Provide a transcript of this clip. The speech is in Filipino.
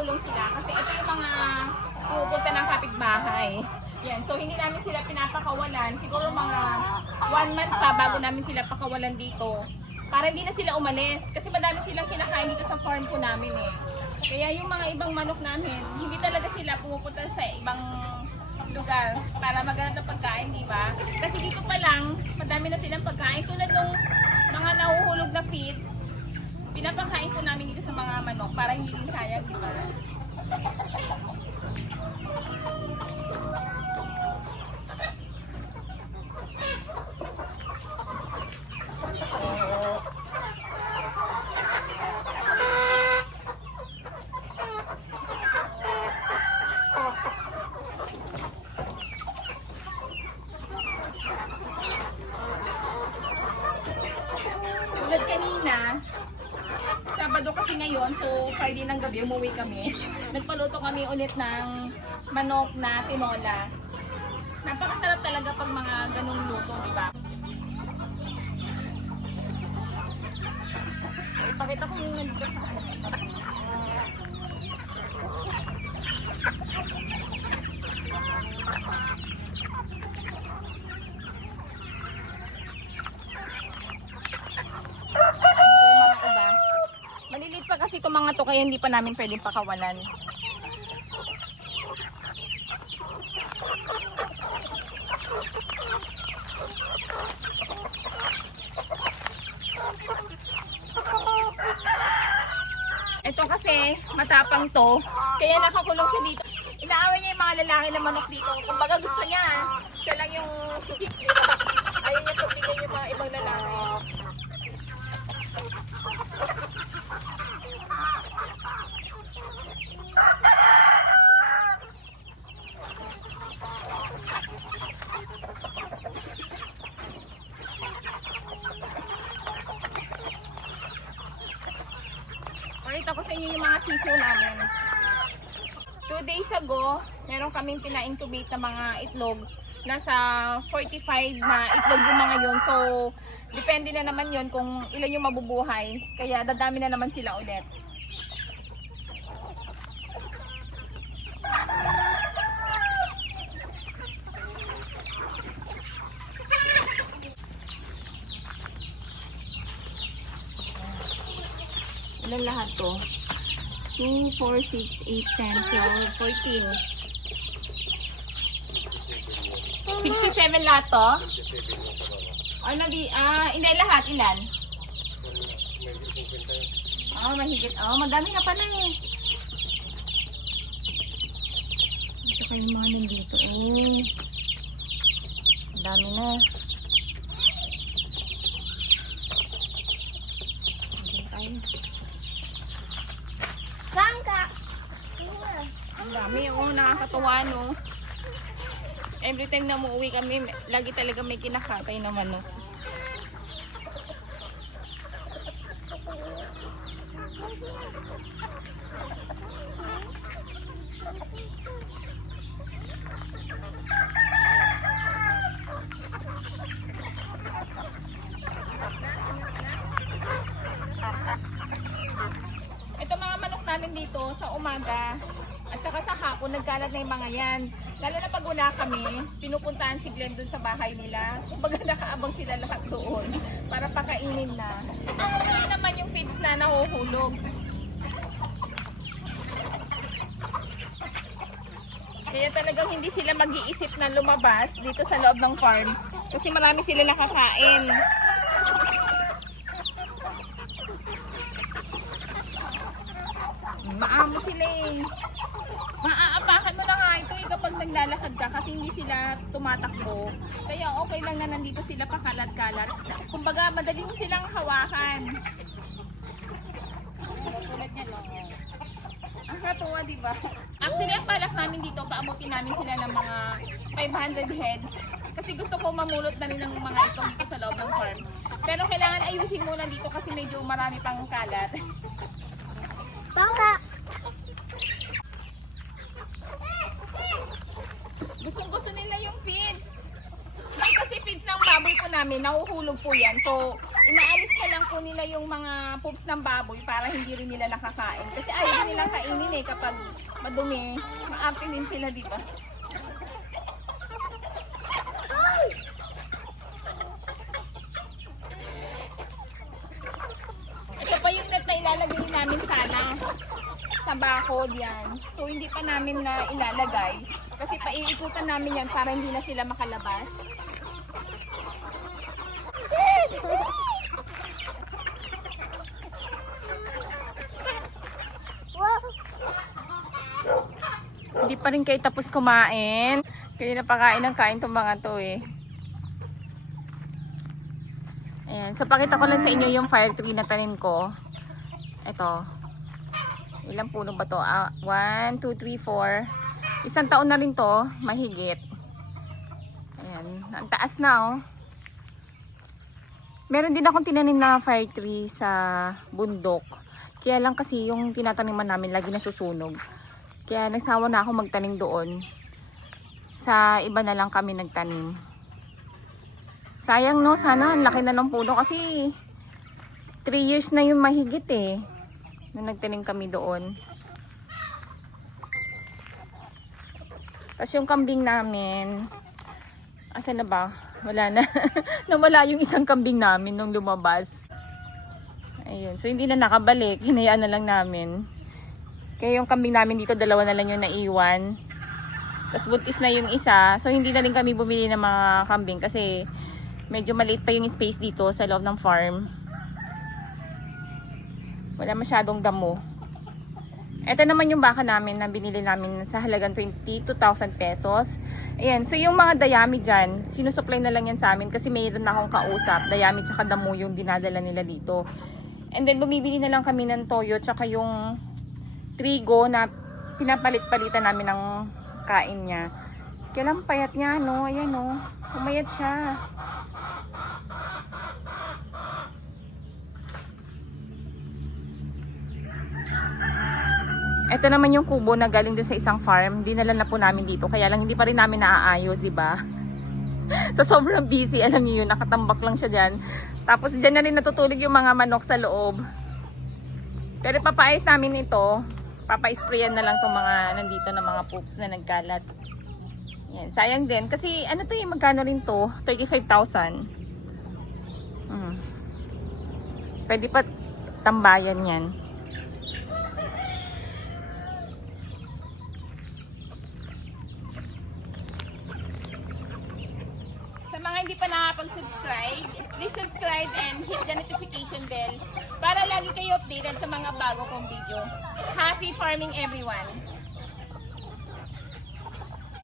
nakakulong sila kasi ito yung mga pupunta ng kapitbahay. Yan, so hindi namin sila pinapakawalan. Siguro mga one month pa bago namin sila pakawalan dito. Para hindi na sila umalis. Kasi madami silang kinakain dito sa farm ko namin eh. Kaya yung mga ibang manok namin, hindi talaga sila pumupunta sa ibang lugar para maghanap ng pagkain, di ba? Kasi dito pa lang, madami na silang pagkain. Tulad ng mga nahuhulog na feeds, pinapakain po namin dito sa mga manok para hindi din sayang, di ba? Tulad kanina, Sabado kasi ngayon, so Friday ng gabi, umuwi kami. Nagpaluto kami ulit ng manok na tinola. Napakasarap talaga pag mga ganung luto, di ba? Pakita ko yung nandito sa ano. yung mga iba. Maliliit pa kasi itong mga to kaya hindi pa namin pwedeng pakawalan. Ito kasi matapang to, kaya nakakulong siya dito. Inaaway niya yung mga lalaki na manok dito. Kumbaga gusto niya, siya lang yung dito. Ayaw niya pagbigay yung mga ibang lalaki. Sa inyo yung mga sisiyo namin. Two days ago, meron kaming pina-incubate na mga itlog. Nasa 45 na itlog yung mga yon So, depende na naman yon kung ilan yung mabubuhay. Kaya dadami na naman sila ulit. Ilan lahat to? 2, 4, 6, 8, 10, 12, 14. 67 lahat to? Ano di, ah, hindi lahat, ilan? Oh, mahigit. Oh, madami na eh. Saka yung mga nandito. Oh. Dami na. Diyan tayo. Bangka. Ang dami, oh, nakakatuwa, no? Every time na umuwi kami, lagi talaga may kinakatay na manok. Ito mga manok namin dito sa umaga at saka sa hapon nagkalat na yung mga yan. Lalo na pag wala kami, pinupuntahan si Glenn dun sa bahay nila. Kumbaga nakaabang sila lahat doon para pakainin na. Ito naman yung feeds na nahuhulog. Kaya talagang hindi sila mag-iisip na lumabas dito sa loob ng farm. Kasi marami sila nakakain. Maamo sila eh. Maaapakan mo na nga ito eh kapag pag naglalakad ka kasi hindi sila tumatakbo. Kaya okay lang na nandito sila pakalat-kalat. Kumbaga, madali mo silang hawakan. Tulad niya. Ang katuwa, di ba? Actually, ang balak namin dito, paamutin namin sila ng mga 500 heads. Kasi gusto ko mamulot na rin ng mga ito dito sa loob ng farm. Pero kailangan ayusin muna dito kasi medyo marami pang kalat. Tama. Gustong gusto nila yung feeds. Yung kasi feeds ng baboy po namin, nahuhulog po yan. So, inaalis na lang po nila yung mga poops ng baboy para hindi rin nila nakakain. Kasi ayaw nilang kainin eh kapag madumi. Maarte din sila, di ba? Ito pa yung net na ilalagay namin sana sa bakod yan. So hindi pa namin na ilalagay kasi paiikutan namin yan para hindi na sila makalabas. Hindi pa rin kayo tapos kumain. Kanina pa ng kain tong mga to eh. Ayan. So pakita ko lang sa inyo yung fire tree na tanim ko. Ito. Ilang puno ba to? Ah, 1, 2, 3, 4. Isang taon na rin to. Mahigit. Ayan. Ang taas na oh. Meron din akong tinanim na fire tree sa bundok. Kaya lang kasi yung tinataniman namin lagi nasusunog. Kaya nagsawa na ako magtanim doon. Sa iba na lang kami nagtanim. Sayang no, sana ang laki na ng puno kasi 3 years na yung mahigit eh. Nung nagtanim kami doon. Tapos yung kambing namin, asan na ba? Wala na. Nawala yung isang kambing namin nung lumabas. Ayun. So, hindi na nakabalik. Hinayaan na lang namin. Kaya yung kambing namin dito, dalawa na lang yung naiwan. Tapos buntis na yung isa. So, hindi na rin kami bumili ng mga kambing kasi medyo maliit pa yung space dito sa loob ng farm. Wala masyadong damo. Ito naman yung baka namin na binili namin sa halagang 22,000 pesos. Ayan, so yung mga dayami dyan, sinusupply na lang yan sa amin kasi mayroon na akong kausap. Dayami tsaka damo yung dinadala nila dito. And then bumibili na lang kami ng toyo tsaka yung trigo na pinapalit-palitan namin ng kain niya. Kailan payat niya, no? Ayan, no? Umayat siya. Ito naman yung kubo na galing dun sa isang farm. Dinala na po namin dito. Kaya lang hindi pa rin namin naaayos, di ba? sa sobrang busy, alam niyo yun, nakatambak lang siya dyan. Tapos dyan na rin natutulog yung mga manok sa loob. Pero papaayos namin ito. Papa-sprayan na lang tong mga nandito na mga poops na nagkalat. Yan, sayang din. Kasi ano to yung magkano rin to? 35,000. Hmm. Pwede pa tambayan yan. Sa mga hindi pa nakapag-subscribe, please subscribe and hit the notification bell para lagi kayo updated sa mga bago kong video. Happy farming everyone!